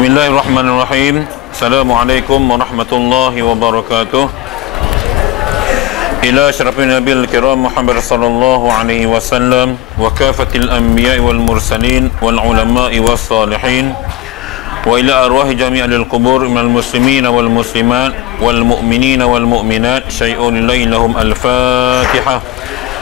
Bismillahirrahmanirrahim. Assalamualaikum warahmatullahi wabarakatuh. Ila syarafin nabil kiram Muhammad sallallahu alaihi wasallam wa kafatil anbiya'i wal mursalin wal ulama'i was salihin wa ila arwahi jami'il qubur minal muslimin wal muslimat wal mu'minin wal mu'minat syai'un lillahi lahum al-fatihah.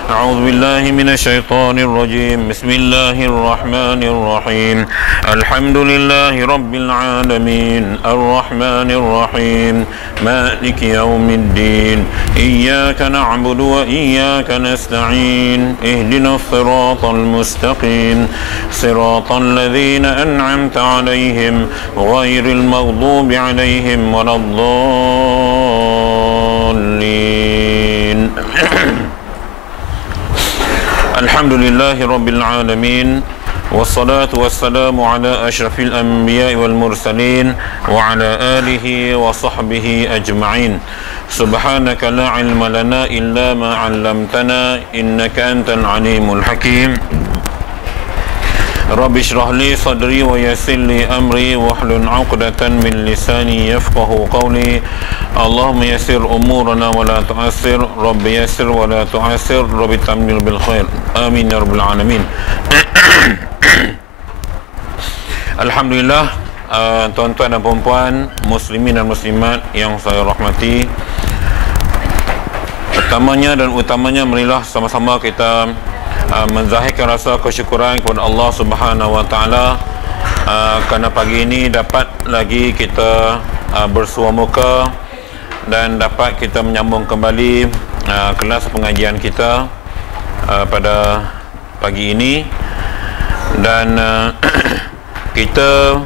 أعوذ بالله من الشيطان الرجيم بسم الله الرحمن الرحيم الحمد لله رب العالمين الرحمن الرحيم مالك يوم الدين إياك نعبد وإياك نستعين اهدنا الصراط المستقيم صراط الذين أنعمت عليهم غير المغضوب عليهم ولا الضالين Alhamdulillahi Rabbil Alamin. Wassalatu wassalamu ala ashrafil anbiya'i wal mursalin wa ala alihi wa sahbihi ajma'in. Subhanaka la ilma lana illa ma 'allamtana innaka antal alimul hakim. Rabbi shrah li sadri wa yassir li amri wahlul 'uqdatan min lisani yafqahu qawli. Allahumma yassir umurana wa la tu'assir. Rabbi yassir wa la tu'assir. Rabbi tamnil bil khair. Amin ya rabbal alamin. Alhamdulillah, tuan-tuan dan puan-puan, muslimin dan muslimat yang saya rahmati, pertamanya dan utamanya marilah sama-sama kita menzahirkan rasa kesyukuran kepada Allah Subhanahu wa taala kerana pagi ini dapat lagi kita bersua muka dan dapat kita menyambung kembali kelas pengajian kita pada pagi ini. Dan kita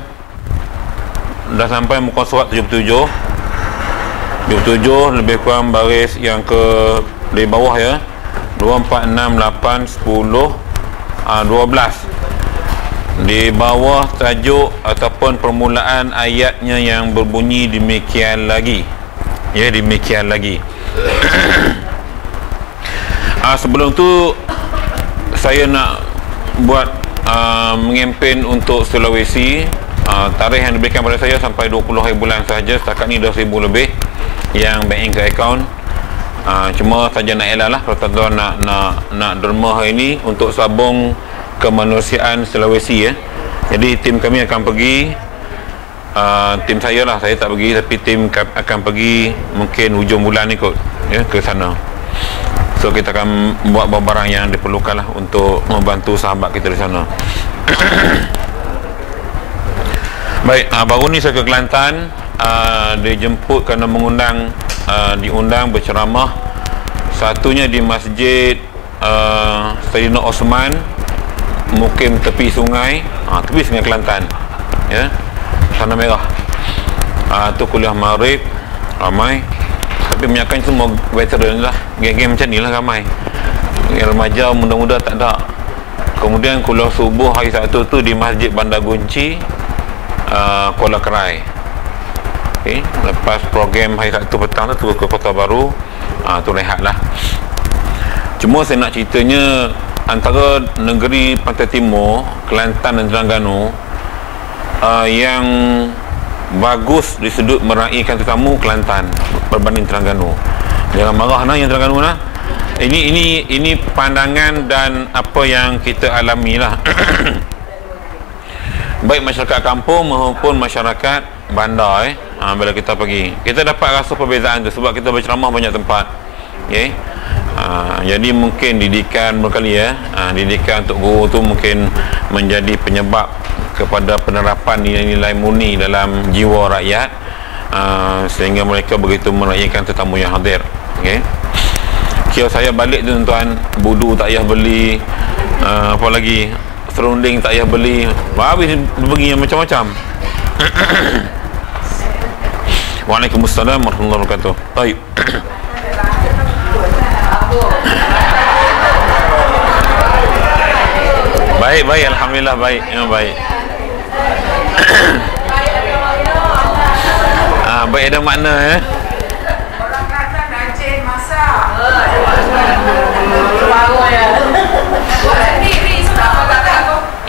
dah sampai muka surat 77 lebih kurang baris yang ke di bawah ya, 2, 4, 6, 8, 10, 12. Di bawah tajuk ataupun permulaan ayatnya yang berbunyi demikian lagi. Ya, demikian lagi. Sebelum tu saya nak buat mengempen untuk Sulawesi. Tarikh yang diberikan pada saya sampai 20 hari bulan sahaja. Setakat ni dah 1000 lebih yang bank account. Cuma saja nak elak lah kalau tuan-tuan nak derma hari ni untuk sabung kemanusiaan Sulawesi ya. Jadi tim kami akan pergi, tim saya lah, saya tak pergi, tapi tim akan pergi mungkin hujung bulan ni kot ya, ke sana. So kita akan buat barang yang diperlukan lah untuk membantu sahabat kita di sana. Baik, baru ni saya ke Kelantan, dijemput kerana diundang berceramah. Satunya di Masjid Sayyidina Osman, Mukim tepi sungai, tepi sungai Kelantan ya, Tanah Merah. Tu kuliah maghrib ramai, tapi kebanyakan semua veteran lah, geng-geng macam ni lah ramai. Yang remaja muda-muda tak ada. Kemudian kuliah subuh hari Sabtu tu di Masjid Bandar Gunci, Kuala Kerai. Okay. Lepas program hari Sabtu petang tu turun ke Kota Baru, tu rehat lah. Cuma saya nak ceritanya, antara negeri Pantai Timur, Kelantan dan Terengganu, yang bagus di sudut meraihkan tetamu Kelantan berbanding Terengganu. Jangan marah nah yang Terengganu nah. Ini pandangan dan apa yang kita alami lah. Baik masyarakat kampung maupun masyarakat bandar bila kita pergi, kita dapat rasa perbezaan tu sebab kita berceramah banyak tempat. Okay? Jadi mungkin didikan berkali ya, didikan untuk guru tu mungkin menjadi penyebab kepada penerapan nilai-nilai murni dalam jiwa rakyat, sehingga mereka begitu meraihkan tetamu yang hadir. Okay? Kira saya balik tu tuan-tuan, budu tak payah beli, apa lagi, serunding tak payah beli, habis pergi yang macam-macam. Waalaikumsalam warahmatullahi wabarakatuh. Baik. Baik, alhamdulillah baik, ya baik. Baik ada makna ya. Orang kata rajin masak.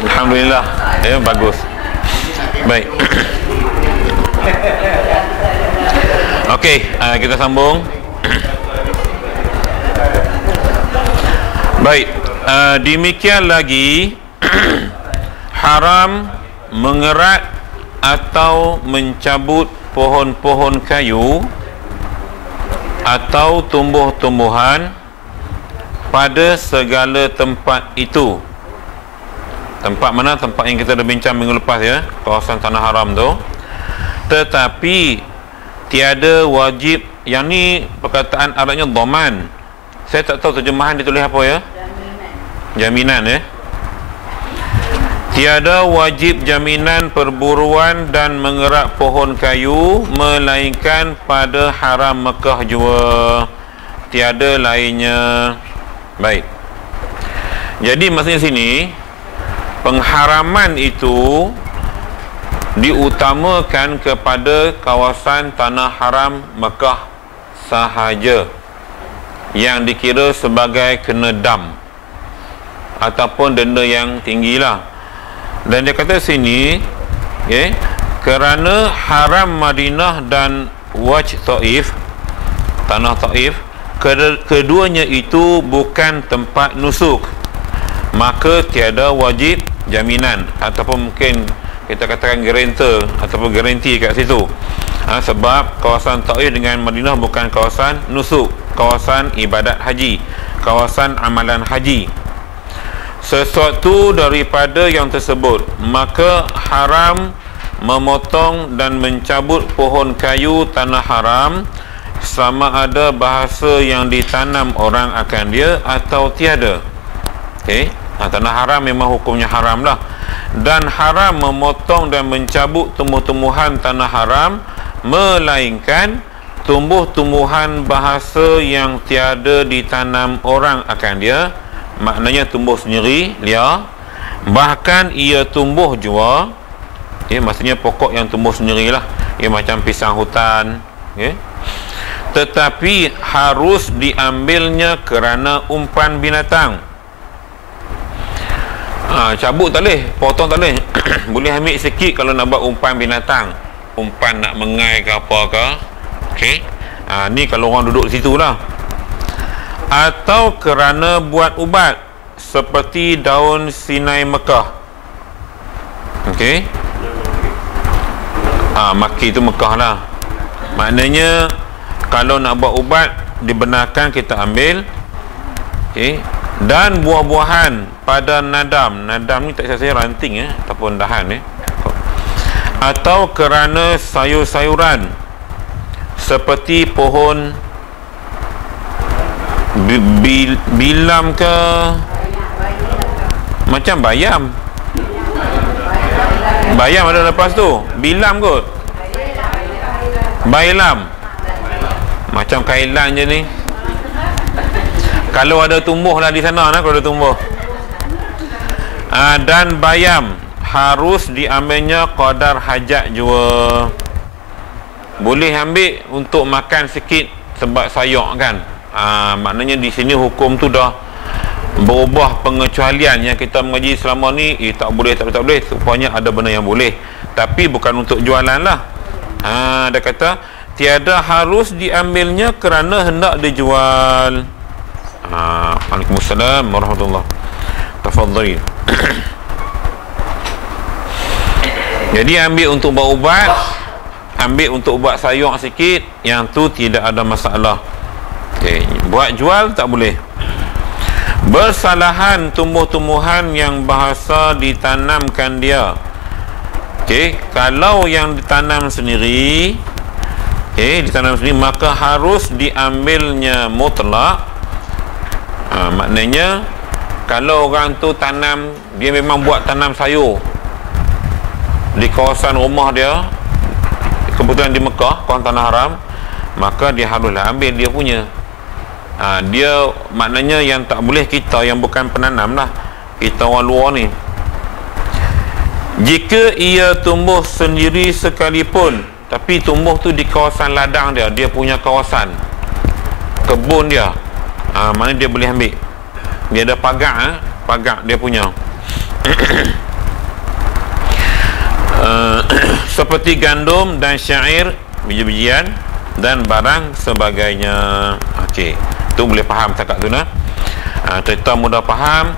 Alhamdulillah, ya bagus. Baik. Okey, kita sambung. Baik, demikian lagi haram mengerat atau mencabut pohon-pohon kayu atau tumbuh-tumbuhan pada segala tempat itu. Tempat mana? Tempat yang kita dah bincang minggu lepas ya, kawasan tanah haram tu. Tetapi tiada wajib, yang ni perkataan Arabnya dhaman. Saya tak tahu terjemahan ditulis apa ya? Jaminan ya. Tiada wajib jaminan perburuan dan mengerak pohon kayu melainkan pada haram Mekah jua. Tiada lainnya. Baik. Jadi maksudnya sini pengharaman itu diutamakan kepada kawasan tanah haram Mekah sahaja, yang dikira sebagai kena dam ataupun denda yang tinggilah. Dan dia kata sini kerana haram Madinah dan Wajh Taif, tanah Taif, keduanya itu bukan tempat nusuk, maka tiada wajib jaminan ataupun mungkin kita katakan guarantor ataupun garanti kat situ. Sebab kawasan Taif dengan Madinah bukan kawasan nusuk, kawasan ibadat haji, kawasan amalan haji. Sesuatu daripada yang tersebut, maka haram memotong dan mencabut pohon kayu tanah haram sama ada bahasa yang ditanam orang akan dia atau tiada. Tanah haram memang hukumnya haram lah. Dan haram memotong dan mencabut tumbuh-tumbuhan tanah haram melainkan tumbuh-tumbuhan bahasa yang tiada ditanam orang akan dia. Maknanya tumbuh sendiri, liar. Bahkan ia tumbuh jua, maksudnya pokok yang tumbuh sendirilah, macam pisang hutan, tetapi harus diambilnya kerana umpan binatang. Cabut tak boleh, potong tak boleh. Boleh ambil sikit kalau nak buat umpan binatang, umpan nak mengai ke apa ke. Ni kalau orang duduk di situ lah. Atau kerana buat ubat seperti daun sinai Mekah. Maki itu Mekah lah. Maknanya kalau nak buat ubat dibenarkan kita ambil. Dan buah-buahan pada nadam. Nadam ni tak saya ranting ataupun dahan Atau kerana sayur-sayuran seperti pohon bilam ke, macam bayam. Bayam ada lepas tu. Bilam kot. Bailam. Macam kailan je ni. Kalau ada tumbuh lah di sana, kalau ada tumbuh. Dan bayam harus diambilnya qadar hajat jua. Boleh ambil untuk makan sikit sebab sayur kan. Maknanya di sini hukum tu dah berubah pengecualian. Yang kita mengaji selama ni tak boleh. Rupanya ada benda yang boleh, tapi bukan untuk jualan lah. Dia kata tiada harus diambilnya kerana hendak dijual. Waalaikumsalam warahmatullahi. Tafadhali. Jadi ambil untuk buat ubat, ambil untuk buat sayur sikit, yang tu tidak ada masalah. Buat jual tak boleh. Bersalahan tumbuh-tumbuhan yang bahasa ditanamkan dia. Kalau yang ditanam sendiri, maka harus diambilnya mutlak. Maknanya kalau orang tu tanam, dia memang buat tanam sayur di kawasan rumah dia, kebetulan di Mekah, kawasan tanah haram, maka dia haruslah ambil dia punya. Dia maknanya yang tak boleh kita yang bukan penanam lah, kita orang luar ni. Jika ia tumbuh sendiri sekalipun, tapi tumbuh tu di kawasan ladang dia, dia punya kawasan kebun dia, mana dia boleh ambil. Dia ada pagar, pagar dia punya. seperti gandum dan syair, biji-bijian dan barang sebagainya. Okey, tu boleh faham cakap tu nah. Cerita mudah faham.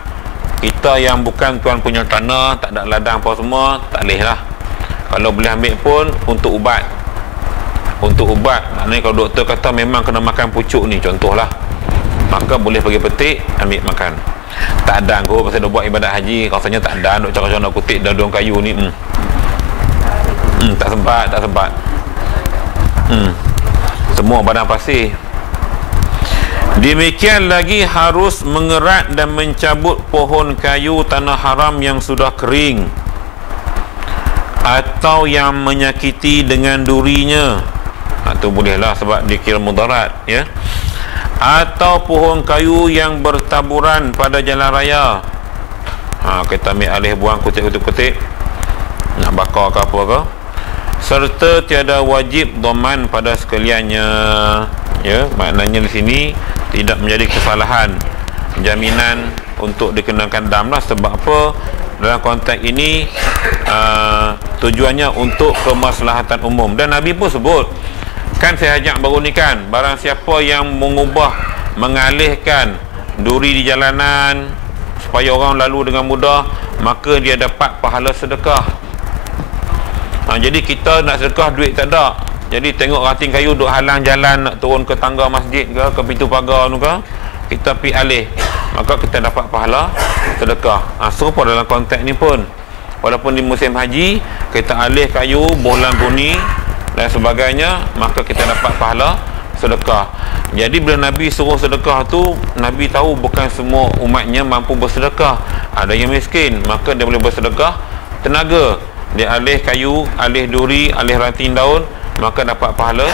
Kita yang bukan tuan punya tanah, tak ada ladang apa semua, tak boleh lah. Kalau boleh ambil pun untuk ubat. Untuk ubat, maknanya kalau doktor kata memang kena makan pucuk ni, contohlah, maka boleh pergi petik, ambil makan. Tak ada kot pasal dia buat ibadat haji, rasanya tak ada nak cara-cara nak kutip daun kayu ni. Tak sempat. Semua badan pasir. Demikian lagi harus mengerat dan mencabut pohon kayu tanah haram yang sudah kering atau yang menyakiti dengan durinya. Itu bolehlah sebab dia kira mudarat, ya. Atau pohon kayu yang bertaburan pada jalan raya. Kita ambil alih buang kutip-kutip nak bakar ke apa ke. Serta tiada wajib doman pada sekaliannya, ya. Maknanya di sini tidak menjadi kesalahan jaminan untuk dikenakan dam lah. Sebab apa? Dalam konteks ini tujuannya untuk kemaslahatan umum. Dan Nabi pun sebut, kan saya ajak baru ni kan, barang siapa yang mengalihkan duri di jalanan supaya orang lalu dengan mudah, maka dia dapat pahala sedekah. Jadi kita nak sedekah, duit tak ada, jadi tengok ranting kayu duk halang jalan nak turun ke tangga masjid ke pintu pagar tu ke, kita pergi alih, maka kita dapat pahala sedekah. Serupa dalam konteks ni pun, walaupun di musim haji kita alih kayu, bohlam kuning dan sebagainya, maka kita dapat pahala sedekah. Jadi bila Nabi suruh sedekah tu, Nabi tahu bukan semua umatnya mampu bersedekah. Ada yang miskin, maka dia boleh bersedekah tenaga. Dia alih kayu, alih duri, alih ranting daun, maka dapat pahala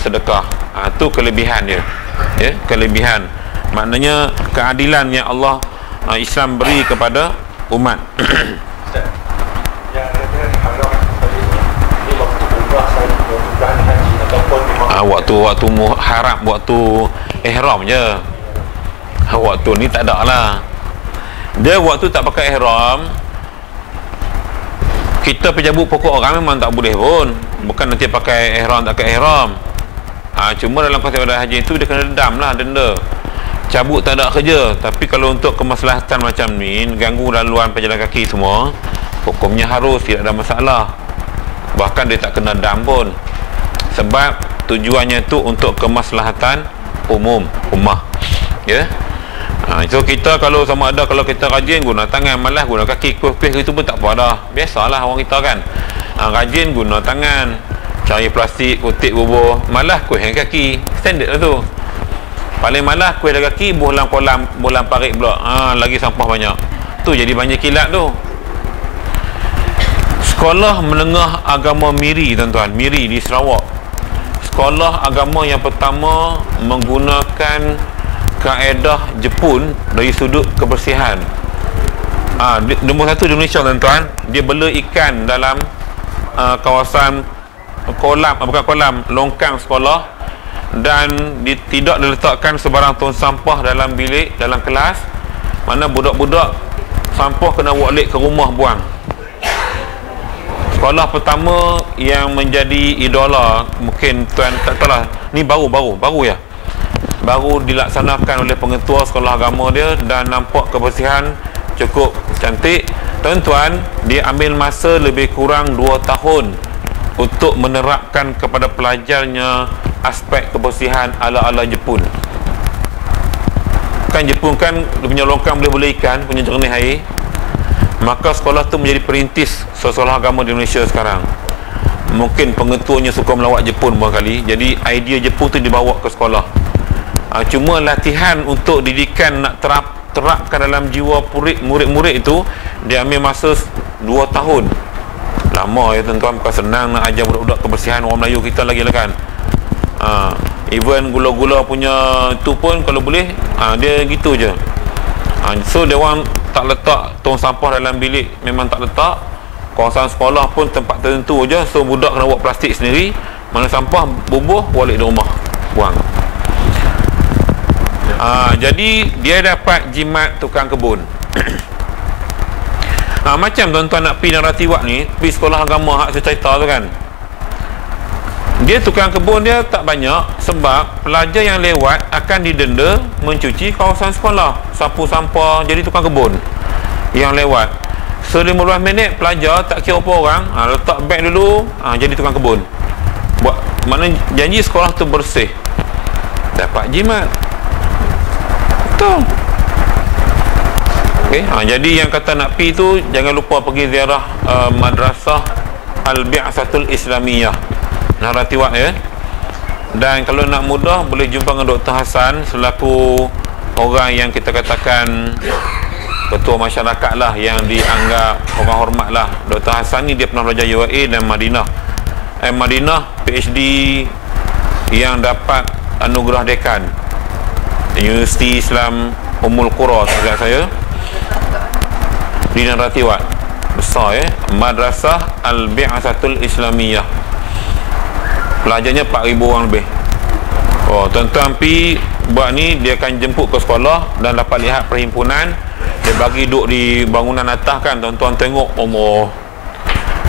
sedekah. Itu kelebihan dia, ya, kelebihan. Maknanya keadilan yang Allah Islam beri kepada umat. Waktu haram, waktu ihram je. Waktu ni tak ada lah. Dia waktu tak pakai ihram, kita pejabut pokok orang memang tak boleh pun. Bukan nanti pakai ihram tak pakai ihram. Cuma dalam konteks ibadah haji itu dia kena dendam lah, denda. Cabut tak ada kerja. Tapi kalau untuk kemaslahatan macam ni, ganggu laluan pejalan kaki semua, hukumnya harus, tidak ada masalah. Bahkan dia tak kena dam pun. Sebab tujuannya itu untuk kemaslahatan umum, ummah, ya. So kita kalau sama ada, kalau kita rajin guna tangan, malas guna kaki, kuih-kuih itu pun tak apa dah. Biasalah orang kita kan, rajin guna tangan, cari plastik, kutip bubur, malas kuih dengan kaki, standard lah tu. Paling malas kuih dengan kaki, bohlam kolam, bohlam parit pula, lagi sampah banyak. Tu jadi banyak kilat tu. Sekolah Menengah Agama Miri, tuan-tuan, Miri di Sarawak, sekolah agama yang pertama menggunakan kaedah Jepun dari sudut kebersihan. Nombor satu di Malaysia, tuan-tuan, dia bela ikan dalam kawasan kolam, bukan kolam, longkang sekolah, dan tidak diletakkan sebarang tong sampah dalam bilik, dalam kelas, mana budak-budak sampah kena bawa balik ke rumah buang. Sekolah pertama yang menjadi idola, mungkin tuan tak tahu lah, ni baru ya, baru dilaksanakan oleh pengetua sekolah agama dia, dan nampak kebersihan cukup cantik. Tuan-tuan, dia ambil masa lebih kurang 2 tahun untuk menerapkan kepada pelajarnya aspek kebersihan ala-ala Jepun. Kan Jepun kan dia punya longkang boleh ikan, punya jernih air. Maka sekolah tu menjadi perintis sekolah agama di Malaysia sekarang. Mungkin pengetuanya suka melawat Jepun barangkali, jadi idea Jepun tu dibawa ke sekolah. Cuma latihan untuk didikan nak terapkan dalam jiwa murid-murid itu, dia ambil masa 2 tahun. Lama ya tuan-tuan, bukan senang nak ajar budak-budak kebersihan orang Melayu kita lagi lah kan. Even gula-gula punya itu pun kalau boleh, dia gitu je. So dia orang tak letak tong sampah dalam bilik, memang tak letak. Kawasan sekolah pun tempat tertentu je, so budak kena bawa plastik sendiri, mana sampah bubuh balik di rumah buang. Jadi dia dapat jimat tukang kebun. Macam tuan-tuan nak pergi Naratiwak ni, pergi sekolah agama hak saya cerita tu kan, dia tukang kebun dia tak banyak sebab pelajar yang lewat akan didenda mencuci kawasan sekolah, sapu sampah, jadi tukang kebun yang lewat 15 minit pelajar tak kira apa orang, letak beg dulu, jadi tukang kebun. Buat mana janji sekolah tu bersih, dapat jimat. Betul. Okay. Jadi yang kata nak pergi tu jangan lupa pergi ziarah Madrasah Al-Bi'asatul Islamiyah Naratiwak ya. Dan kalau nak mudah boleh jumpa dengan Dr. Hassan selaku orang yang kita katakan ketua masyarakat lah, yang dianggap orang hormat lah. Dr. Hassan ni dia pernah belajar UAE dan Madinah. Madinah PhD yang dapat anugerah dekan Universiti Islam Ummul Qura tak saya di Naratiwak. Besar ya, Madrasah Al-Bi'asatul Islamiyah. Pelajarnya 4,000 orang lebih. Tuan-tuan pergi buat ni, dia akan jemput ke sekolah dan dapat lihat perhimpunan. Dia bagi duduk di bangunan atas kan, tuan-tuan tengok, Allah,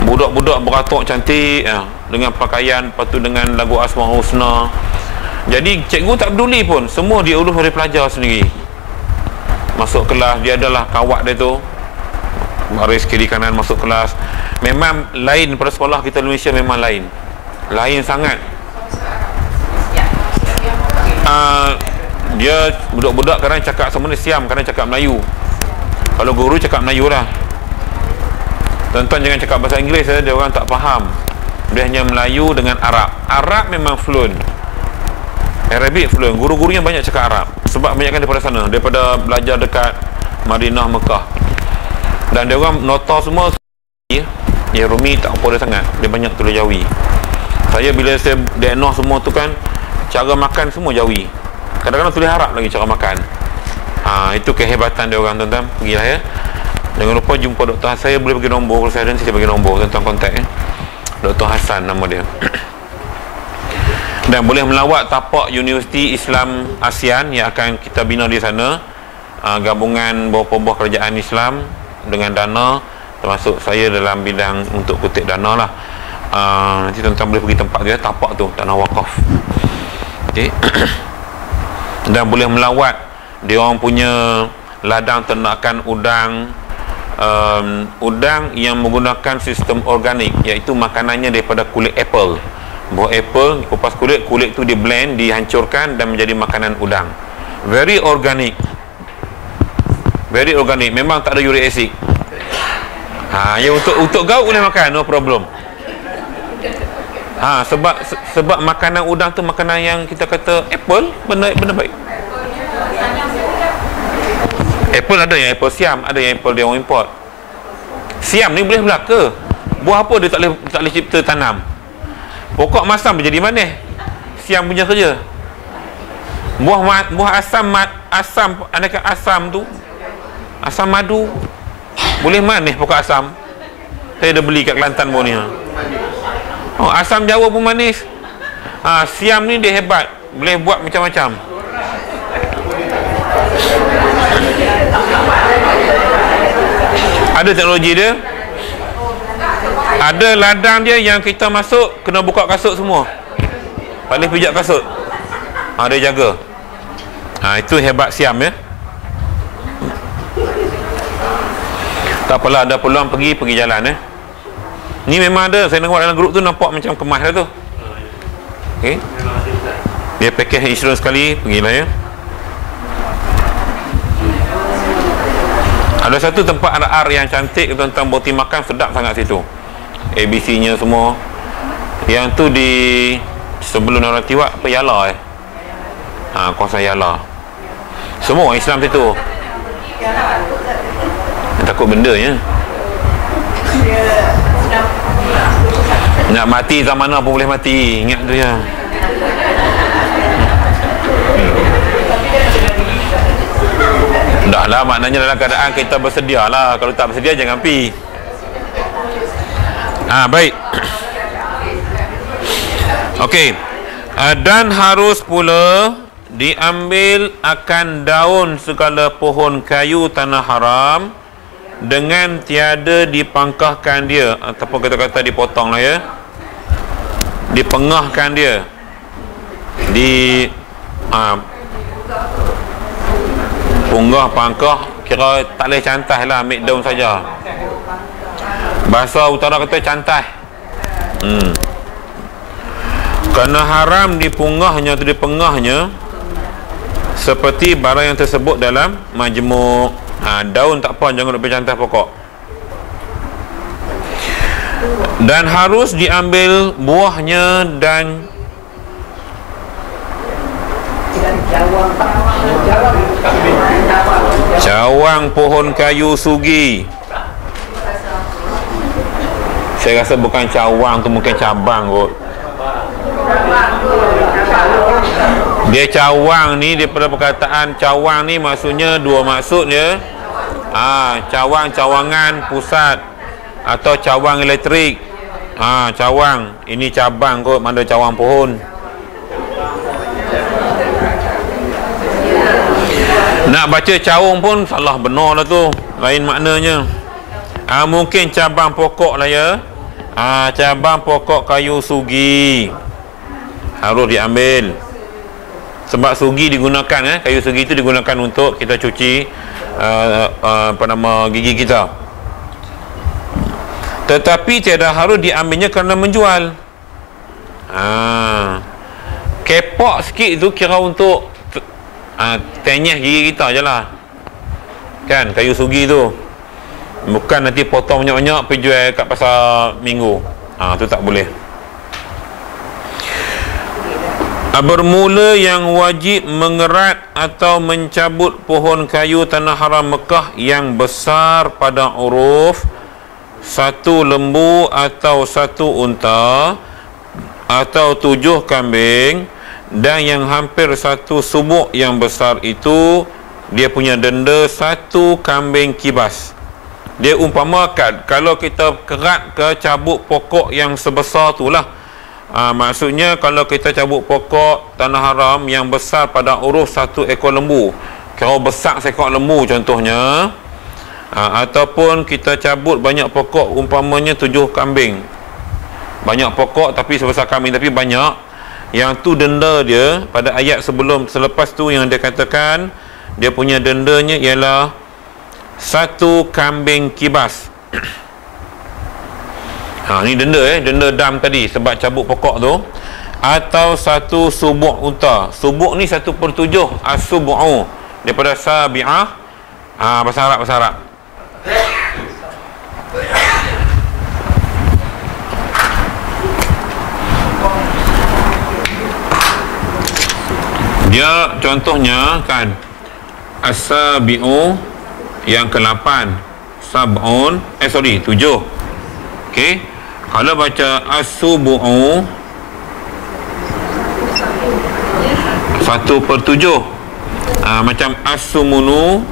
budak-budak beratuk cantik dengan pakaian, lepas tu dengan lagu Asmaul Husna. Jadi cikgu tak peduli pun, semua dia urus oleh pelajar sendiri. Masuk kelas, dia adalah kawat dia tu, baris kiri kanan masuk kelas. Memang lain pada sekolah kita Malaysia, memang lain sangat. Dia budak-budak kadang cakap sama ni Siam, kadang cakap Melayu. Kalau guru cakap Melayu lah. Tuan-tuan jangan cakap bahasa Inggeris, dia orang tak faham. Dia hanya Melayu dengan Arab. Arab memang fluent, Arabic fluent. Guru-gurunya banyak cakap Arab sebab banyakkan daripada sana, daripada belajar dekat Madinah, Mekah. Dan dia orang nota semua ya, Rumi tak apa dia sangat, dia banyak tulis Jawi. Saya bila saya diagnos semua tu kan, cara makan semua Jawi, kadang-kadang tulis Arab lagi cara makan. Itu kehebatan dia orang, tuan-tuan. Pergilah ya, jangan lupa jumpa Dr. Hassan. Saya boleh bagi nombor, kalau saya ada saya bagi nombor, tuan-tuan kontak ya. Dr. Hassan nama dia. Dan boleh melawat tapak Universiti Islam ASEAN yang akan kita bina di sana, gabungan beberapa buah kerajaan Islam dengan dana, termasuk saya dalam bidang untuk kutip dana lah. Nanti tuan-tuan boleh pergi tempat dia, tapak tu, tanah wakaf. Okay. Dan boleh melawat dia orang punya ladang ternakan udang, udang yang menggunakan sistem organik, iaitu makanannya daripada kulit apple. Buah apple, kupas kulit tu di blend, dihancurkan dan menjadi makanan udang. Very organic, memang tak ada uric acid. Ya, untuk gaut boleh makan, no problem. Sebab makanan udang tu makanan yang kita kata apple, benda baik. Apple ada yang apple Siam, ada yang apple dia orang import. Siam ni boleh belaka. Buah apa dia tak boleh cipta tanam. Pokok masam jadi manis. Siam punya kerja. Buah asam, aneka asam tu, asam madu, boleh manis pokok asam. Saya dah beli kat Kelantan pun ni. Asam Jawa pun manis. Siam ni dia hebat, boleh buat macam-macam. Ada teknologi dia. Ada ladang dia yang kita masuk kena buka kasut semua, paling pijak kasut. Dia jaga. Itu hebat Siam ya. Tak apalah, ada peluang pergi jalan ya. Ni memang ada, saya tengok dalam grup tu nampak macam kemas dah tu. Okay. Dia package insurans sekali, pergilah ya. Ada satu tempat RR yang cantik, tuan-tuan, roti makan sedap sangat situ. ABC nya semua. Yang tu di sebelum Naratiwak apa, Yala kawasan Yala. Semua orang Islam situ. Takut benda ya. Nak mati zaman mana pun boleh mati, ingat tu ya. Dah lah, maknanya dalam keadaan kita bersedia lah. Kalau tak bersedia jangan pergi. Baik. Okey. Dan harus pula diambil akan daun segala pohon kayu tanah haram dengan tiada dipangkahkan dia, ataupun kita kata dipotong lah ya, dipengahkan dia, punggah pangkah, kira tak boleh cantai lah, ambil daun saja. Bahasa utara kata cantai. Kerana haram dipunggahnya atau dipengahnya seperti barang yang tersebut dalam majmuk. Daun tak apa, jangan lebih cantai pokok. Dan harus diambil buahnya dan cawang pohon kayu sugi. Saya rasa bukan cawang tu, mungkin cabang kot. Dia cawang ni, daripada perkataan cawang ni maksudnya dua maksud dia. Cawang, cawangan pusat atau cawang elektrik. Cawang ini cabang kot, mana cawang pohon. Nak baca cawang pun salah benar lah tu, lain maknanya. Mungkin cabang pokok lah ya. Cabang pokok kayu sugi harus diambil. Sebab sugi digunakan, kayu sugi itu digunakan untuk kita cuci gigi kita. Tetapi tiada harus diambilnya kerana menjual. Kepok sikit tu kira untuk tenyeh gigi kita je lah, kan, kayu sugi tu. Bukan nanti potong banyak-banyak pergi jual kat pasar minggu. Tu tak boleh. Bermula yang wajib mengerat atau mencabut pohon kayu tanah haram Mekah yang besar pada uruf satu lembu atau satu unta atau 7 kambing, dan yang hampir satu subuk yang besar itu dia punya denda 1 kambing kibas. Dia umpamakan kalau kita kerat ke cabut pokok yang sebesar tu lah. Maksudnya kalau kita cabut pokok tanah haram yang besar pada urus 1 ekor lembu, kalau besar seekor lembu contohnya, ataupun kita cabut banyak pokok, umpamanya 7 kambing, banyak pokok tapi sebesar kambing tapi banyak, yang tu denda dia pada ayat selepas tu yang dia katakan dia punya dendanya ialah 1 kambing kibas. Ni denda denda dam tadi sebab cabut pokok tu, atau 1 subuk unta. Subuk ni 1/7 as-subu'u daripada sabi'ah, bahasa Arab. Dia contohnya kan as-sabi'u yang ke-8, sab'un 7. Okey. Kalau baca as-subu'u 1/7, macam as-sumunu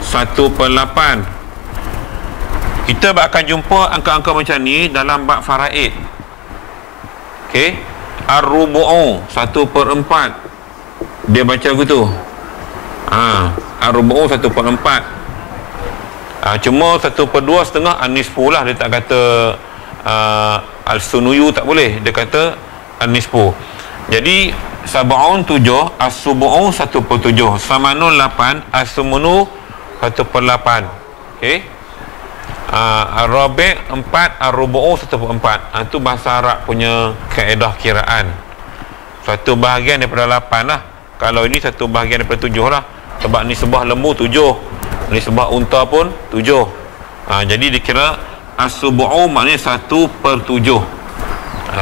1/8. Kita akan jumpa angka-angka macam ni dalam bab faraid. Okey. Ar-rubu'u 1/4, dia baca begitu. Ar-rubu'u 1/4. Cuma 1/2 an-nisfu lah, dia tak kata al-sunuyu, tak boleh, dia kata an-nisfu. Jadi sab'un 7, as-subu'u 1/7, samanun 8, as-sumunu 1/8. Okey. Ar-rabi' 4, ar-rubu'u 1/4. Itu bahasa Arab punya kaedah kiraan. Satu bahagian daripada 8 lah. Kalau ini satu bahagian daripada 7 lah. Sebab ni sebuah lembu 7, ni sebuah unta pun 7. Jadi dikira as-subu'u maknanya 1/7.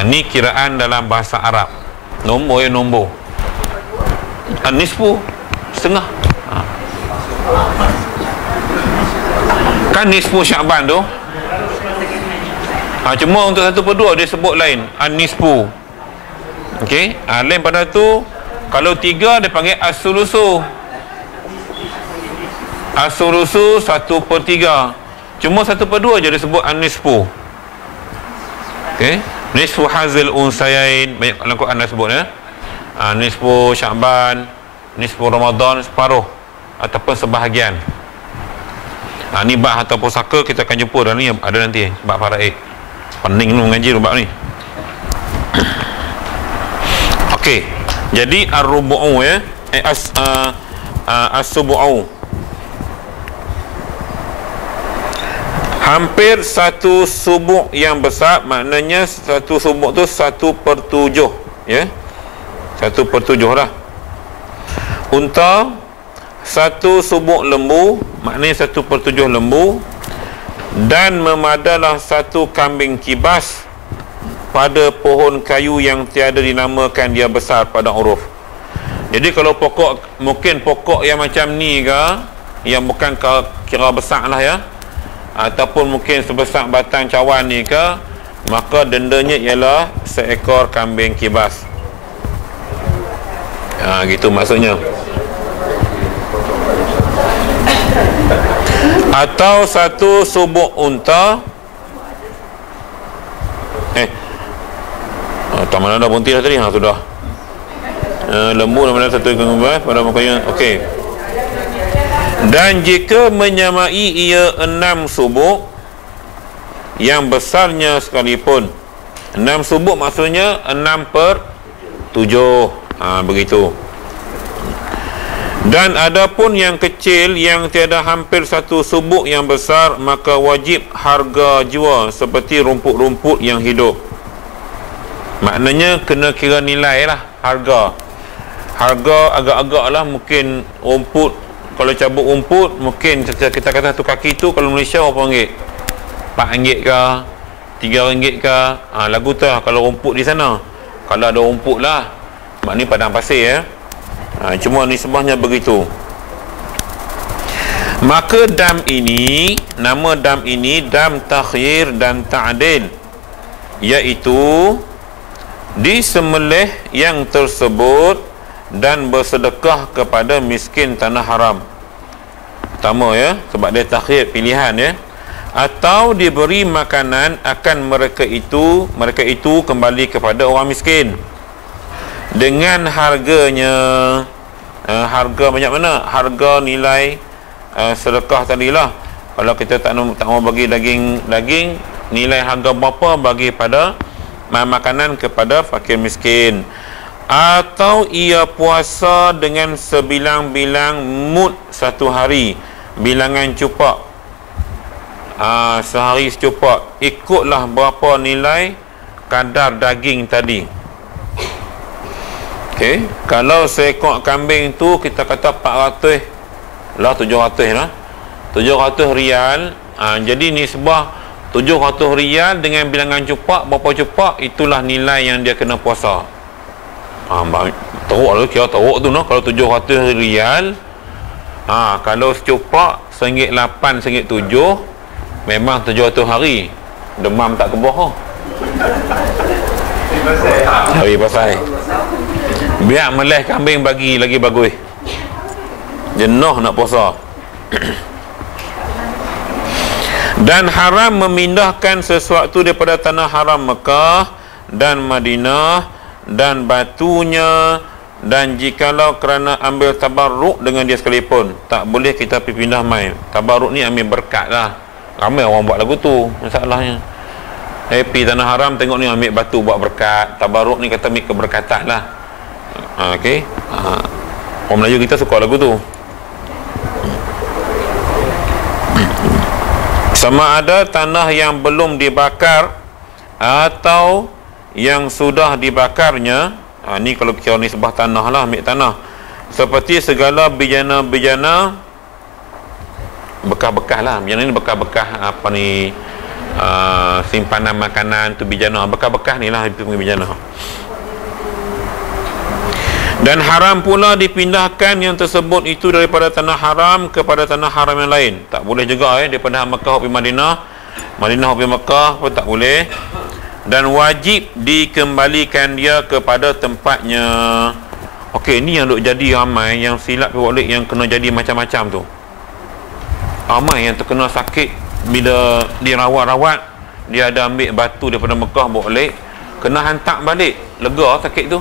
Ni kiraan dalam bahasa Arab. Nombor ya nombor. An-nisfu setengah. Kan nisfu Sya'ban tu. Cuma untuk 1/2 dia sebut lain, an-nisfu. Okey, lain pada tu. Kalau 3 dia panggil as-sulusu. As-sulusu 1/3. Cuma 1/2 je dia sebut an-nisfu. Okey, nisfu hazil unsayain, banyak dalam Quran dah sebut nisfu Sya'ban, nisfu Ramadan, separuh ataupun sebahagian. Ni bab harta pusaka kita akan jumpa dah ni, ada nanti bab faraid. Pening lu mengaji bab ni. Okey. Jadi ar-rubu'u ya, as-subu'u. Hampir satu subu' yang besar, maknanya satu subu' tu 1/7 ya. 1/7 lah. Unta satu subu' lembu, maknanya 1/7 lembu. Dan memadalah satu kambing kibas pada pohon kayu yang tiada dinamakan dia besar pada uruf. Jadi kalau pokok, mungkin pokok yang macam ni ke, yang bukan kira besar lah ya, ataupun mungkin sebesar batang cawan ni ke, maka dendanya ialah seekor kambing kibas. Gitu maksudnya. Atau satu subuk unta. Tak mana dah buntir tadi? Sudah. Lembu dan mana satu ekor kibas pada makanya. Okey. Dan jika menyamai ia 6 subuk yang besarnya sekalipun. 6 subuk maksudnya 6/7. Begitu. Dan adapun yang kecil yang tiada hampir satu subuk yang besar, maka wajib harga jua seperti rumput-rumput yang hidup. Maknanya kena kira nilai lah harga. Harga agak-agak lah, mungkin rumput, kalau cabut rumput mungkin kita kata satu kaki tu kalau Malaysia berapa ringgit? RM4 ke? RM3 ke? Lagu tu lah kalau rumput di sana. Kalau ada rumput lah, maknanya padang pasir ya. Cuma nisbahnya begitu. Maka dam ini, nama dam ini dam takhir dan ta'dil, iaitu disembelih yang tersebut dan bersedekah kepada miskin tanah haram. Pertama ya, sebab dia takhir, pilihan ya. Atau diberi makanan akan mereka itu kembali kepada orang miskin dengan harganya. Harga banyak mana? Harga nilai sedekah tadilah. Kalau kita tak mau bagi daging, nilai harga berapa bagi pada makanan kepada fakir miskin. Atau ia puasa dengan sebilang-bilang mud satu hari, bilangan cupak, sehari secupak, ikutlah berapa nilai kadar daging tadi. Okey, kalau seekor kambing tu kita kata 400 lah, 700 lah, 700 rial. Jadi nisbah 700 rial dengan bilangan cupak, berapa cupak, itulah nilai yang dia kena puasa. Teruk lah, kira teruk tu no. Kalau 700 rial, kalau secupak RM1.8, RM1.7, memang 700 hari. Demam tak keboh. Hari pasal biar meleh kambing bagi lagi bagus. Jenuh nak puasa. Dan haram memindahkan sesuatu daripada tanah haram Mekah dan Madinah dan batunya, dan jikalau kerana ambil tabarruk dengan dia sekalipun, tak boleh kita pergi pindah mai. Tabarruk ni ambil berkat lah. Ramai orang buat lagu tu, masalahnya. Happy tanah haram, tengok ni ambil batu buat berkat. Tabarruk ni kata ambil keberkatan lah. Okey. Orang Melayu kita suka lagu tu. Sama ada tanah yang belum dibakar atau yang sudah dibakarnya. Ni kalau kira ni sebuah tanah lah, ambil tanah. Seperti segala bijana-bijana, bekas-bekas lah. Bijana ni bekas-bekas apa ni, simpanan makanan tu bijana. Bekas-bekas ni lah bijana. Dan haram pula dipindahkan yang tersebut itu daripada tanah haram kepada tanah haram yang lain. Tak boleh juga daripada Makkah pergi Madinah, Madinah pergi Makkah pun tak boleh. Dan wajib dikembalikan dia kepada tempatnya. Okey, ni yang duk jadi ramai yang silap balik, yang kena jadi macam-macam tu. Ramai yang terkena sakit bila dirawat-rawat, dia ada ambil batu daripada Makkah bawa balik, kena hantar balik, lega sakit tu.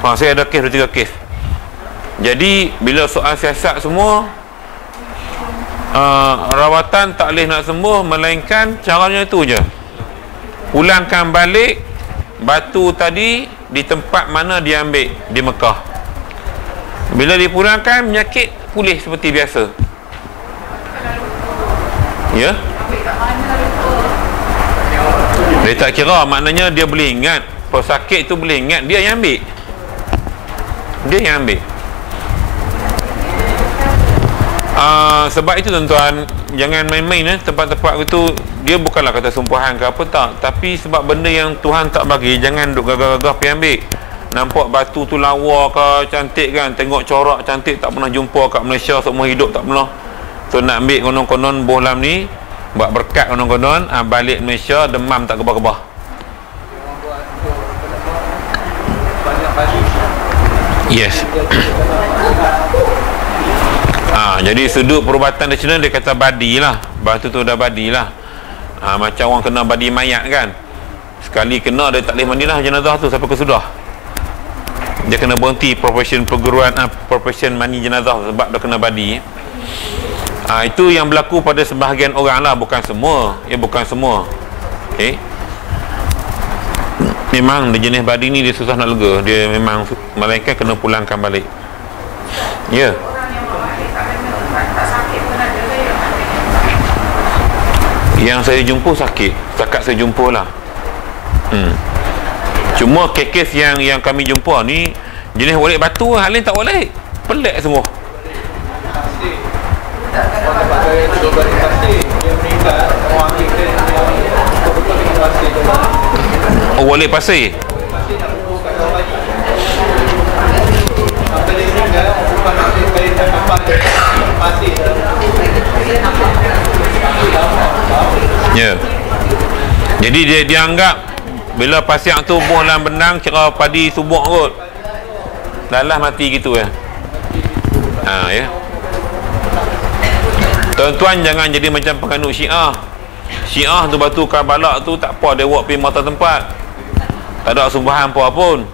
Saya ada kes 2-3 kes. Jadi bila soal siasat semua, rawatan tak boleh nak sembuh, melainkan caranya tu je, pulangkan balik batu tadi di tempat mana dia ambil di Mekah. Bila dipulangkan, penyakit pulih seperti biasa. Ya, dia tak kira, maknanya dia boleh ingat. Pesakit tu boleh ingat dia yang ambil, dia yang ambil. Sebab itu tuan-tuan, jangan main-main tempat-tempat itu. Dia bukanlah kata sumpahan ke apa, tak, tapi sebab benda yang Tuhan tak bagi, jangan duk gagah-gagah pergi ambil. Nampak batu tu lawa ke, cantik kan, tengok corak cantik, tak pernah jumpa kat Malaysia seumur hidup, tak pernah. So nak ambil konon-konon bohlam ni, buat berkat konon-konon, balik Malaysia demam tak kebah-kebah. Yes. Jadi sudut perubatan tradisional dia kata badi lah, batu tu dah badi lah. Macam orang kena badi mayat kan, sekali kena dia tak boleh mandi lah jenazah tu sampai kesudah. Dia kena berhenti profession perguruan, profession mandi jenazah sebab dia kena badi. Itu yang berlaku pada sebahagian orang lah, bukan semua. Bukan semua. Okay. Memang jenis badi ni dia susah nak lega, dia memang malaikat kena pulangkan balik. Ya. Yang saya jumpa sakit, setakat saya jumpa lah. Cuma kes yang kami jumpa ni jenis walid batu, hal lain tak walid. Pelik semua. Oh, walid pasir. Ya. Jadi dia anggap bila pasir tu buah dalam benang, kira padi subuk kot. Dalah mati gitu ya. Ya. Tuan-tuan jangan jadi macam penganut Syiah. Syiah tu batu Karbala tu tak apa, dia buat pergi mata tempat. Tak ada sumbahan pun.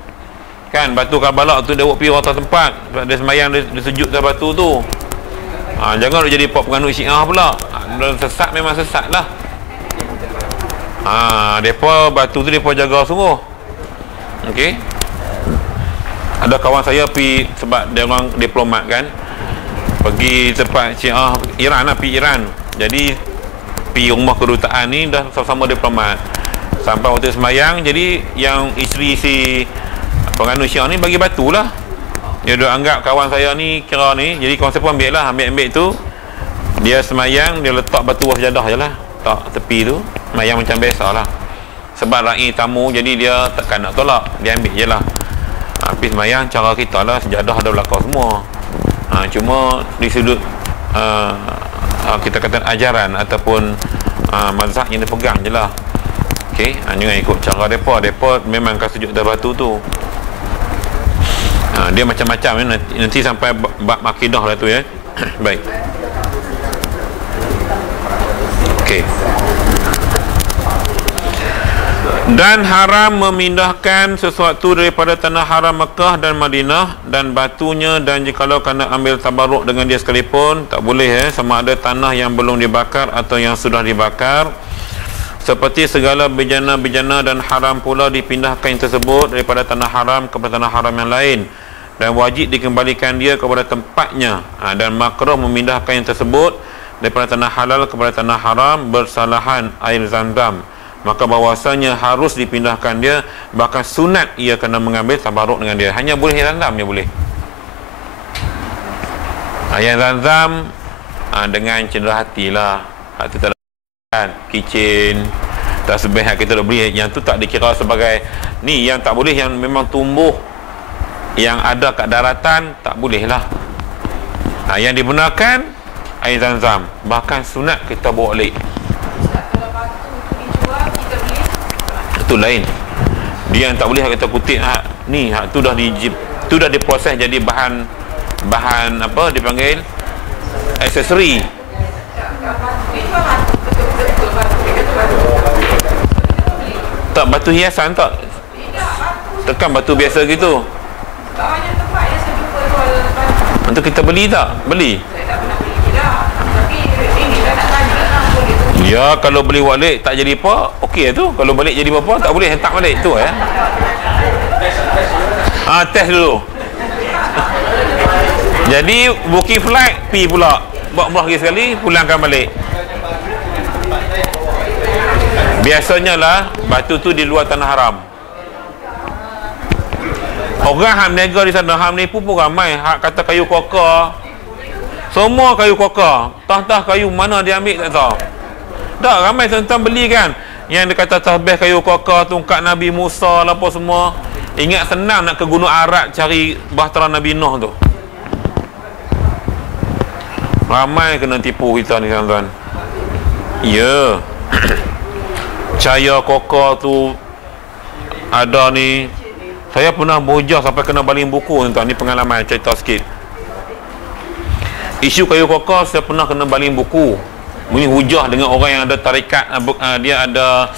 Kan batu Karbala tu dia buat pergi mata tempat. Dia semayang, dia sujud atas batu tu. Jangan dia jadi penganut Syiah pula. Sesat memang sesat lah. Depa batu tu depa jaga sungguh. Okey. Ada kawan saya pergi, sebab dia orang diplomat kan, pergi tempat Syiah Iran lah, pergi Iran. Jadi pergi rumah kedutaan ni dah sama-sama diplomat. Sampai waktu semayang, jadi yang isteri si penganut Syiah ni bagi batu lah. Dia dah anggap kawan saya ni kira ni, jadi kawan saya pun ambil lah, ambil tu. Dia semayang, dia letak batu atas jadah je lah, tak tepi tu, semayang macam biasa lah. Sebab raih tamu, jadi dia takkan nak tolak, dia ambil je lah. Habis semayang cara kita lah, sejadah ada belakang semua. Cuma di sudut kita kata ajaran ataupun mazhab yang dia pegang je lah. Okay, jangan ikut cara mereka memang akan sujud atas batu tu. Dia macam-macam ya, nanti sampai bab akidah lah tu ya. Baik. Okey. Dan haram memindahkan sesuatu daripada tanah haram Mekah dan Madinah dan batunya, dan jikalau kena ambil tabarruk dengan dia sekalipun tak boleh sama ada tanah yang belum dibakar atau yang sudah dibakar. Seperti segala bejana-bejana dan haram pula dipindahkan yang tersebut daripada tanah haram kepada tanah haram yang lain, dan wajib dikembalikan dia kepada tempatnya. Dan makruh memindahkan yang tersebut daripada tanah halal kepada tanah haram bersalahan air Zamzam, maka bahwasanya harus dipindahkan dia, bahkan sunat ia kena mengambil tabarruk dengan dia. Hanya boleh air Zamzam dia boleh. Air Zamzam dengan cenderah hatilah, hati tak ada kicin tasbih kita dah beli, yang tu tak dikira sebagai ni. Yang tak boleh yang memang tumbuh yang ada kat daratan, tak boleh lah. Yang digunakan air Zamzam, bahkan sunat kita bawa balik. Itu lain. Dia yang tak boleh kita kutip ni, tu dah tu dah diproses jadi bahan apa dipanggil aksesori. Tak batu hiasan tak? Tekan batu biasa gitu. Banyak tempat yang saya jumpa jual batu. Untuk kita beli tak? Beli. Saya tak pernah beli lah. Tapi Ini kan nak tanya apa dia. Ya, kalau beli balik tak jadi apa, okey tu. Kalau balik jadi apa, tak boleh hentak balik tu test dulu. Jadi booking flight pi pula. Buat umrah lagi sekali, pulangkan balik. Biasanya lah batu tu di luar tanah haram. Orang hang niaga di sana, hang menipu pun ramai. Hak kata kayu kokor, semua kayu kokor. Tah-tah kayu mana dia ambil tak tahu. Tak ramai tuan-tuan beli kan. Yang dia kata tasbih kayu kokor, tungkat Nabi Musa apa semua. Ingat senang nak ke Gunung Arak cari bahtera Nabi Nuh tu. Ramai kena tipu kita ni tuan-tuan. Ya. Cahaya kokor tu ada ni. Saya pernah bujah sampai kena baling buku tuan-tuan. Ni pengalaman, cerita sikit. Isu kayu kokor saya pernah kena baling buku. Ini hujah dengan orang yang ada tarikat, dia ada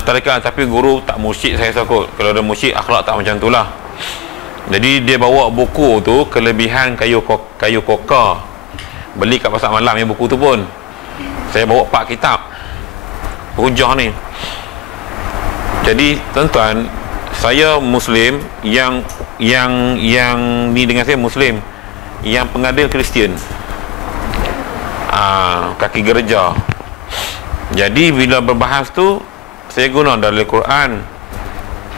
tarikat tapi guru tak mursyid saya takut. Kalau ada mursyid akhlak tak macam tu lah. Jadi dia bawa buku tu kelebihan kayu kokor. Beli kat pasar malam yang buku tu pun. Saya bawa 4 kitab. Hujah ni. Jadi tuan-tuan, saya Muslim yang ni dengan saya Muslim, yang pengadil Kristian, kaki gereja. Jadi bila berbahas tu saya guna dari Quran.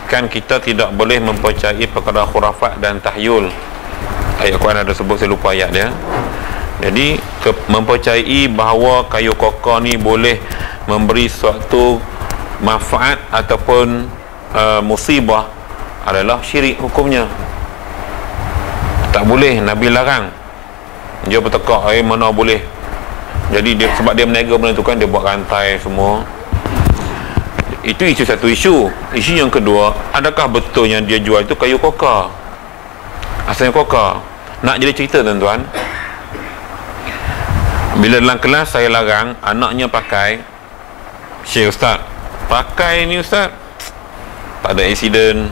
Kan kita tidak boleh mempercayai perkara khurafat dan tahyul. Ayat Quran ada sebut, saya lupa ayat dia. Jadi mempercayai bahawa kayu kokor ni boleh memberi suatu manfaat ataupun musibah adalah syirik hukumnya. Tak boleh, Nabi larang. Dia bertekak, mana boleh. Jadi dia, sebab dia meniaga menentukan, dia buat rantai semua. Itu isu satu isu. Isu yang kedua, adakah betul yang dia jual itu kayu kokor? Asalnya kokor. Nak jadi cerita tuan-tuan, bila dalam kelas saya larang anaknya pakai, Syekh Ustaz, pakai ni Ustaz, tak ada insiden,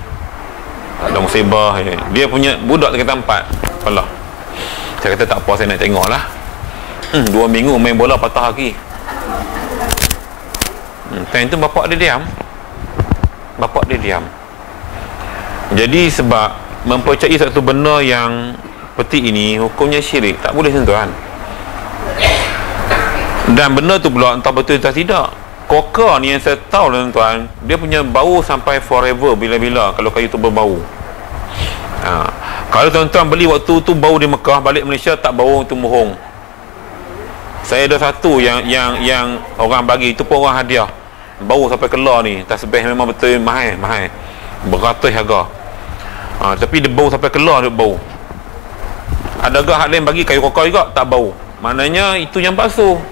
tak ada musibah. Dia punya budak dekat tempat. Alah, saya kata tak apa, saya nak tengok lah. 2 minggu main bola patah kaki. Time tu bapak dia diam. Bapak dia diam. Jadi sebab mempercayai satu benda yang seperti ini, hukumnya syirik, tak boleh tuan-tuan. Dan benda tu pula entah betul entah tidak. Kokor ni yang saya tahu tuan-tuan, dia punya bau sampai forever, bila-bila kalau kayu tu berbau. Kalau tuan-tuan beli waktu tu bau di Mekah, balik Malaysia tak bau, itu bohong. Saya ada satu yang orang bagi, itu pun orang hadiah. Bau sampai keluar ni. Tasbih memang betul mahal. Beratus harga. Tapi dia bau sampai keluar, dia bau. Adakah hak lain bagi kayu kokor juga tak bau? Maknanya itu yang palsu.